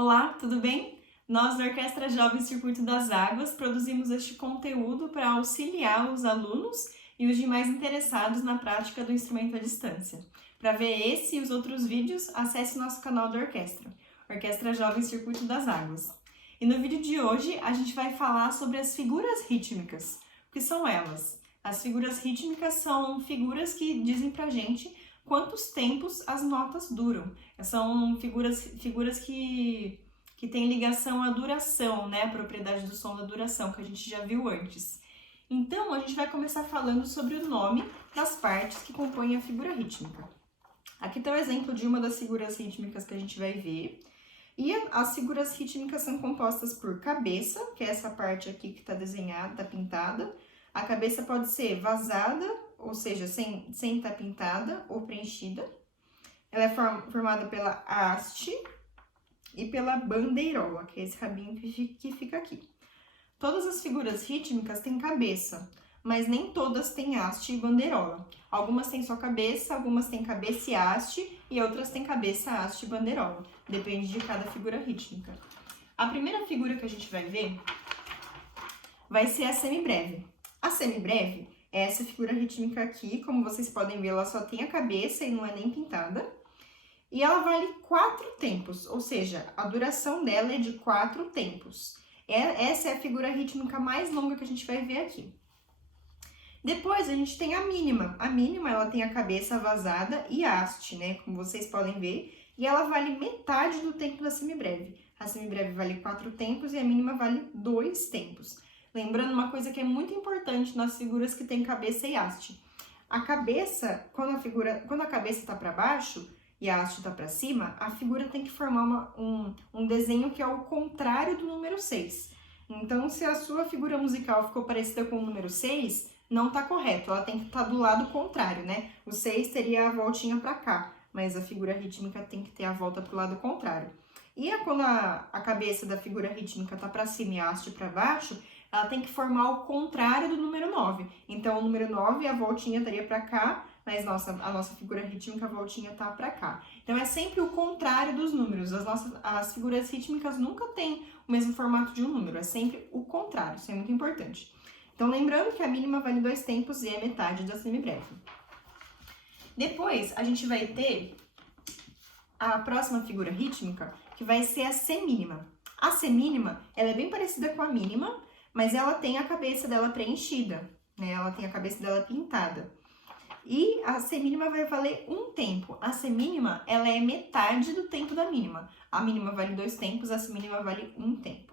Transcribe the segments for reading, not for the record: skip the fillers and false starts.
Olá, tudo bem? Nós da Orquestra Jovem Circuito das Águas produzimos este conteúdo para auxiliar os alunos e os demais interessados na prática do instrumento à distância. Para ver esse e os outros vídeos, acesse nosso canal da orquestra, Orquestra Jovem Circuito das Águas. E no vídeo de hoje a gente vai falar sobre as figuras rítmicas. O que são elas? As figuras rítmicas são figuras que dizem pra gente quantos tempos as notas duram. São figuras que têm ligação à duração, né? A propriedade do som da duração, que a gente já viu antes. Então, a gente vai começar falando sobre o nome das partes que compõem a figura rítmica. Aqui está o exemplo de uma das figuras rítmicas que a gente vai ver. E as figuras rítmicas são compostas por cabeça, que é essa parte aqui que está desenhada, está pintada. A cabeça pode ser vazada, ou seja, sem estar pintada ou preenchida. Ela é formada pela haste e pela bandeirola, que é esse rabinho que fica aqui. Todas as figuras rítmicas têm cabeça, mas nem todas têm haste e bandeirola. Algumas têm só cabeça, algumas têm cabeça e haste, e outras têm cabeça, haste e bandeirola. Depende de cada figura rítmica. A primeira figura que a gente vai ver vai ser a semibreve. A semibreve é essa figura rítmica aqui, como vocês podem ver, ela só tem a cabeça e não é nem pintada. E ela vale 4 tempos, ou seja, a duração dela é de 4 tempos. Essa é a figura rítmica mais longa que a gente vai ver aqui. Depois a gente tem a mínima. A mínima, ela tem a cabeça vazada e haste, né, como vocês podem ver. E ela vale metade do tempo da semibreve. A semibreve vale 4 tempos e a mínima vale 2 tempos. Lembrando uma coisa que é muito importante nas figuras que tem cabeça e haste. A cabeça, quando a cabeça está para baixo e a haste está para cima, a figura tem que formar um desenho que é o contrário do número 6. Então, se a sua figura musical ficou parecida com o número 6, não está correto, ela tem que estar do lado contrário, né? O 6 teria a voltinha para cá, mas a figura rítmica tem que ter a volta para o lado contrário. E quando a cabeça da figura rítmica está para cima e a haste para baixo, ela tem que formar o contrário do número 9. Então, o número 9, a voltinha estaria para cá, mas a nossa figura rítmica, a voltinha tá para cá. Então, é sempre o contrário dos números. As figuras rítmicas nunca têm o mesmo formato de um número, é sempre o contrário, isso é muito importante. Então, lembrando que a mínima vale 2 tempos e é metade da semibreve. Depois, a gente vai ter a próxima figura rítmica, que vai ser a semínima. A semínima, ela é bem parecida com a mínima, mas ela tem a cabeça dela preenchida, né? Ela tem a cabeça dela pintada. E a semínima vai valer 1 tempo. A semínima, ela é metade do tempo da mínima. A mínima vale 2 tempos, a semínima vale 1 tempo.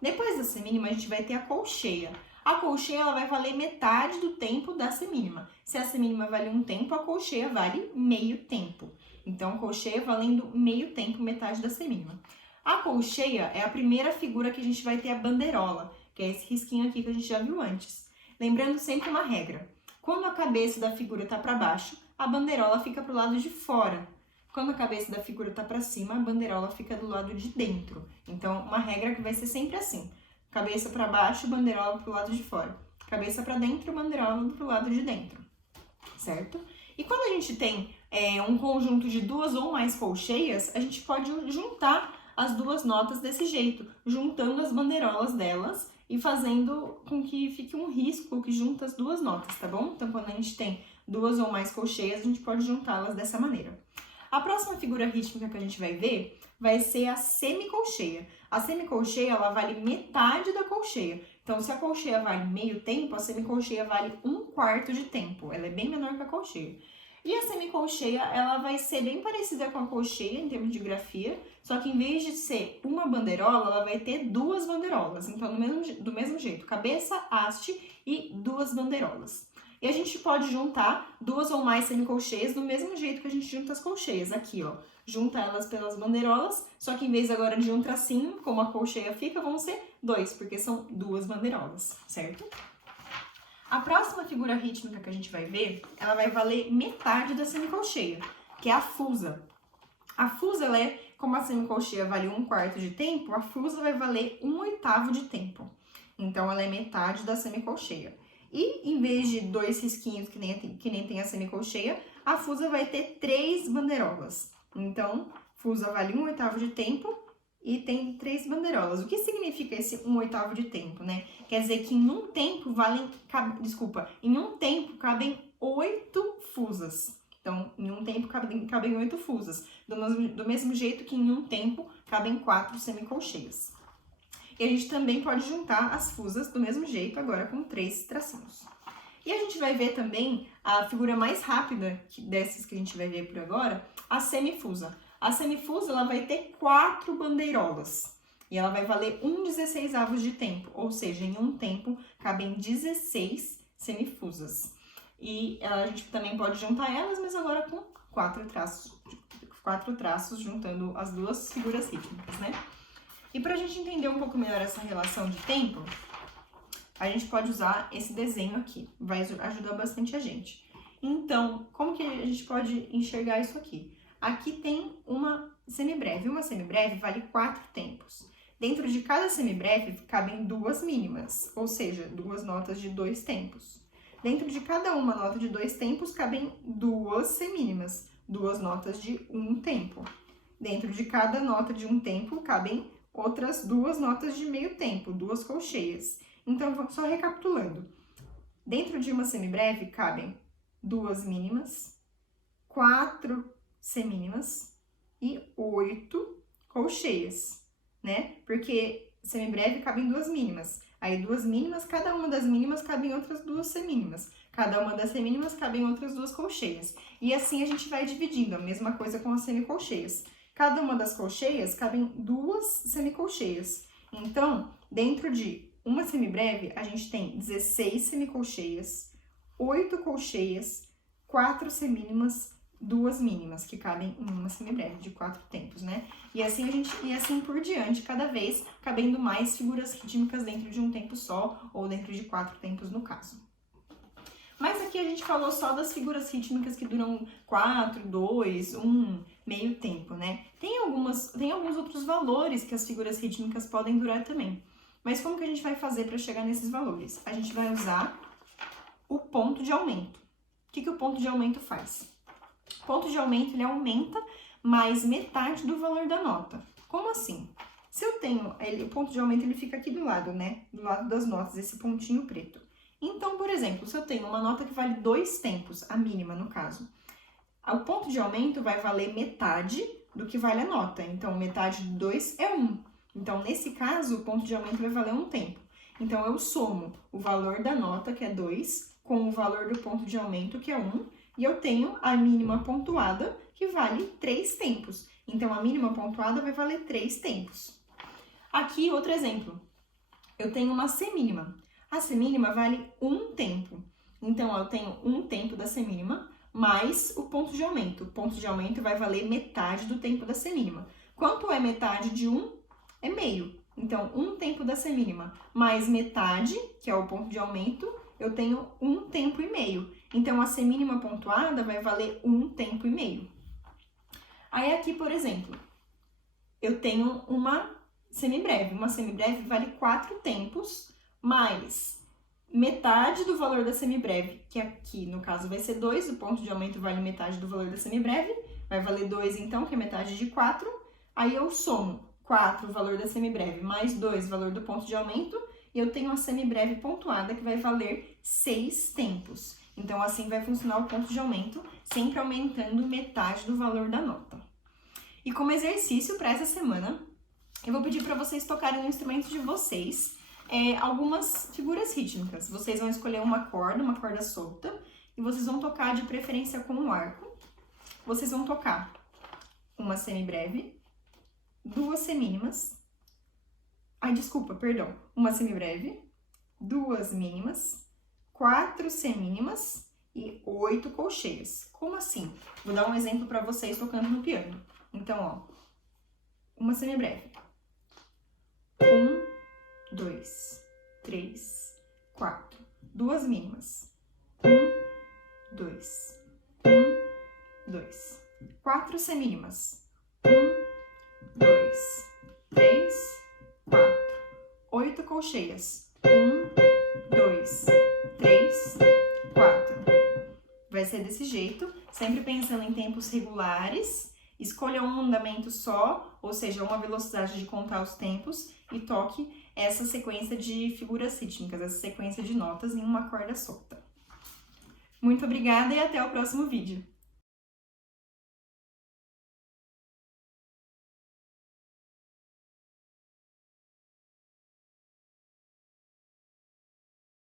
Depois da semínima, a gente vai ter a colcheia. A colcheia, ela vai valer metade do tempo da semínima. Se a semínima vale 1 tempo, a colcheia vale meio tempo. Então, colcheia valendo meio tempo, metade da semínima. A colcheia é a primeira figura que a gente vai ter a bandeirola, que é esse risquinho aqui que a gente já viu antes. Lembrando sempre uma regra. Quando a cabeça da figura está para baixo, a bandeirola fica para o lado de fora. Quando a cabeça da figura está para cima, a bandeirola fica do lado de dentro. Então, uma regra que vai ser sempre assim. Cabeça para baixo, bandeirola para o lado de fora. Cabeça para dentro, bandeirola para o lado de dentro. Certo? E quando a gente tem um conjunto de 2 ou mais colcheias, a gente pode juntar as 2 notas desse jeito, juntando as bandeirolas delas e fazendo com que fique um risco que junta as 2 notas, tá bom? Então, quando a gente tem 2 ou mais colcheias, a gente pode juntá-las dessa maneira. A próxima figura rítmica que a gente vai ver vai ser a semicolcheia. A semicolcheia, ela vale metade da colcheia. Então, se a colcheia vale meio tempo, a semicolcheia vale 1/4 de tempo. Ela é bem menor que a colcheia. E a semicolcheia, ela vai ser bem parecida com a colcheia em termos de grafia, só que em vez de ser uma bandeirola, ela vai ter 2 bandeirolas. Então, do mesmo jeito, cabeça, haste e 2 bandeirolas. E a gente pode juntar 2 ou mais semicolcheias do mesmo jeito que a gente junta as colcheias. Aqui, ó, junta elas pelas bandeirolas, só que em vez agora de um tracinho, como a colcheia fica, vão ser 2, porque são 2 bandeirolas, certo? A próxima figura rítmica que a gente vai ver, ela vai valer metade da semicolcheia, que é a fusa. A fusa, ela é, como a semicolcheia vale 1/4 de tempo, a fusa vai valer 1/8 de tempo. Então, ela é metade da semicolcheia. E, em vez de 2 risquinhos, que nem tem a semicolcheia, a fusa vai ter 3 bandeirolas. Então, fusa vale 1/8 de tempo e tem 3 bandeirolas. O que significa esse 1/8 de tempo, né? Quer dizer que em um tempo cabem 8 fusas. Então, em um tempo cabem 8 fusas. Do mesmo jeito que em um tempo cabem 4 semicolcheias. E a gente também pode juntar as fusas do mesmo jeito, agora com 3 tracinhos. E a gente vai ver também a figura mais rápida dessas que a gente vai ver por agora, a semifusa. A semifusa, ela vai ter 4 bandeirolas. E ela vai valer 1/16 de tempo, ou seja, em um tempo cabem 16 semifusas. E a gente também pode juntar elas, mas agora com 4 traços juntando as duas figuras rítmicas, né? E para a gente entender um pouco melhor essa relação de tempo, a gente pode usar esse desenho aqui, vai ajudar bastante a gente. Então, como que a gente pode enxergar isso aqui? Aqui tem uma semibreve vale 4 tempos. Dentro de cada semibreve cabem 2 mínimas, ou seja, 2 notas de 2 tempos. Dentro de cada uma nota de 2 tempos cabem 2 semínimas, 2 notas de 1 tempo. Dentro de cada nota de 1 tempo cabem outras 2 notas de meio tempo, 2 colcheias. Então, vamos só recapitulando. Dentro de uma semibreve cabem 2 mínimas, 4 semínimas e 8 colcheias, né? Porque semibreve cabem 2 mínimas. Aí 2 mínimas, cada uma das mínimas cabem outras 2 semínimas. Cada uma das semínimas cabem outras 2 colcheias. E assim a gente vai dividindo, a mesma coisa com as semicolcheias. Cada uma das colcheias cabem 2 semicolcheias. Então, dentro de uma semibreve, a gente tem 16 semicolcheias, 8 colcheias, 4 semínimas, 2 mínimas, que cabem em uma semibreve de 4 tempos, né? E assim por diante, cada vez cabendo mais figuras rítmicas dentro de um tempo só, ou dentro de 4 tempos no caso. Mas aqui a gente falou só das figuras rítmicas que duram 4, 2, 1, meio tempo, né? Tem alguns outros valores que as figuras rítmicas podem durar também. Mas como que a gente vai fazer para chegar nesses valores? A gente vai usar o ponto de aumento. O que o ponto de aumento faz? O ponto de aumento, ele aumenta mais metade do valor da nota. Como assim? Se eu tenho, o ponto de aumento, ele fica aqui do lado, né? Do lado das notas, esse pontinho preto. Então, por exemplo, se eu tenho uma nota que vale 2 tempos, a mínima no caso, o ponto de aumento vai valer metade do que vale a nota. Então, metade de 2 é 1. Então, nesse caso, o ponto de aumento vai valer 1 tempo. Então, eu somo o valor da nota, que é 2, com o valor do ponto de aumento, que é 1, e eu tenho a mínima pontuada, que vale 3 tempos. Então, a mínima pontuada vai valer 3 tempos. Aqui, outro exemplo. Eu tenho uma semínima. A semínima vale 1 tempo. Então, eu tenho 1 tempo da semínima, mais o ponto de aumento. O ponto de aumento vai valer metade do tempo da semínima. Quanto é metade de 1? É meio. Então, 1 tempo da semínima mais metade, que é o ponto de aumento, eu tenho 1 tempo e meio. Então, a semínima pontuada vai valer 1 tempo e meio. Aí, aqui, por exemplo, eu tenho uma semibreve. Uma semibreve vale 4 tempos, mais metade do valor da semibreve, que aqui, no caso, vai ser 2. O ponto de aumento vale metade do valor da semibreve. Vai valer 2, então, que é metade de 4. Aí, eu somo 4, o valor da semibreve, mais 2, o valor do ponto de aumento, e eu tenho a semibreve pontuada, que vai valer 6 tempos. Então, assim vai funcionar o ponto de aumento, sempre aumentando metade do valor da nota. E como exercício para essa semana, eu vou pedir para vocês tocarem no instrumento de vocês algumas figuras rítmicas. Vocês vão escolher uma corda solta, e vocês vão tocar de preferência com um arco. Vocês vão tocar uma semibreve, 2 semínimas, uma semibreve, 2 mínimas, 4 semínimas e 8 colcheias. Como assim? Vou dar um exemplo para vocês tocando no piano. Então, ó, uma semibreve. 1, 2, 3, 4. 2 mínimas. 1, 2, 1, 2. 4 semínimas. 1, 2, 3, 4. 8 colcheias. 1, 2, 3, 4. Vai ser desse jeito, sempre pensando em tempos regulares Escolha um andamento só, ou seja, uma velocidade de contar os tempos, e toque essa sequência de figuras rítmicas, essa sequência de notas em uma corda solta. Muito obrigada e até o próximo vídeo!